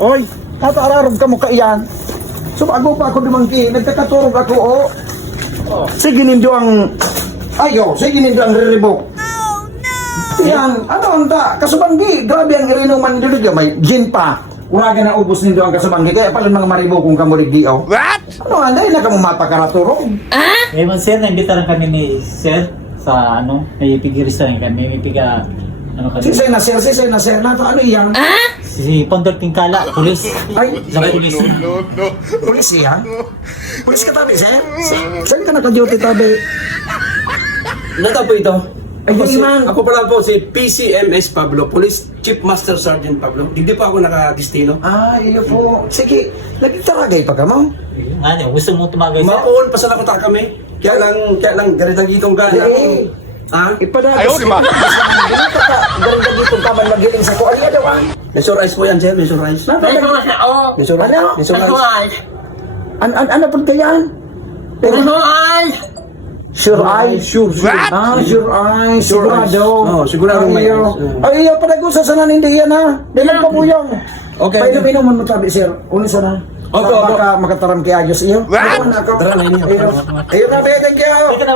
Oy, natararog ka mo ka iyan. So bago pa ako dumangki, nagkakaturog ako, oh. Sige ninyo ang... Ayo, sige ninyo ang re-revoke. Yang, ano ang ta? Kasubanggi, grabe ang irinuman nyo dito. May gin pa. Uraga na ubos nito ang kasubanggi. Kaya pala mga maribo kung kamulig di, oh. What? Ano ang dahil na kamo mapakaraturog? Ngayon sir, naimbitaran kami ni sir sa ano, may pigiristan kami, may piga, ano kami. Sisay na sir, nato ano iyan? Si Pondor Tingkala, pulis. Ay, Isang pulis. pulis siya? Pulis ka tabi, sir? Saan ka naka-duty tabi? Nata po ito. Ay, Ako, man. ako pala po si PCMS Pablo, Police Chief Master Sergeant Pablo. Hindi pa ako nakadistino. Ah, iyo po. Sige, nagtaragay pa ka mo? Ano, gusto mo tumagay sir? Maon pa sa lakota kami. Kaya lang ganitang gitong ka. Eh, Ha? ipadagos. Ayaw, di ma. Ganda dito ka man magiling sa ko. Aliya daw ah. Measure ice po yan, sir. Measure ice. Measure Ano? Measure ice. Ano po kayaan? Sure eyes. Sure. Ah, sure eyes. Sure eyes. Sigurado. Oo, sigurado may Ayaw. eyes. Ayaw, padagusa sa nanindihan yan ha. Dilang pabuyong. Okay. Painom-inom mo tabi, sir. Uni sana. Opo, opo. Makatarang kay Ayos iyo. What? Dara na inyo. Ayaw na, thank you. Teka na,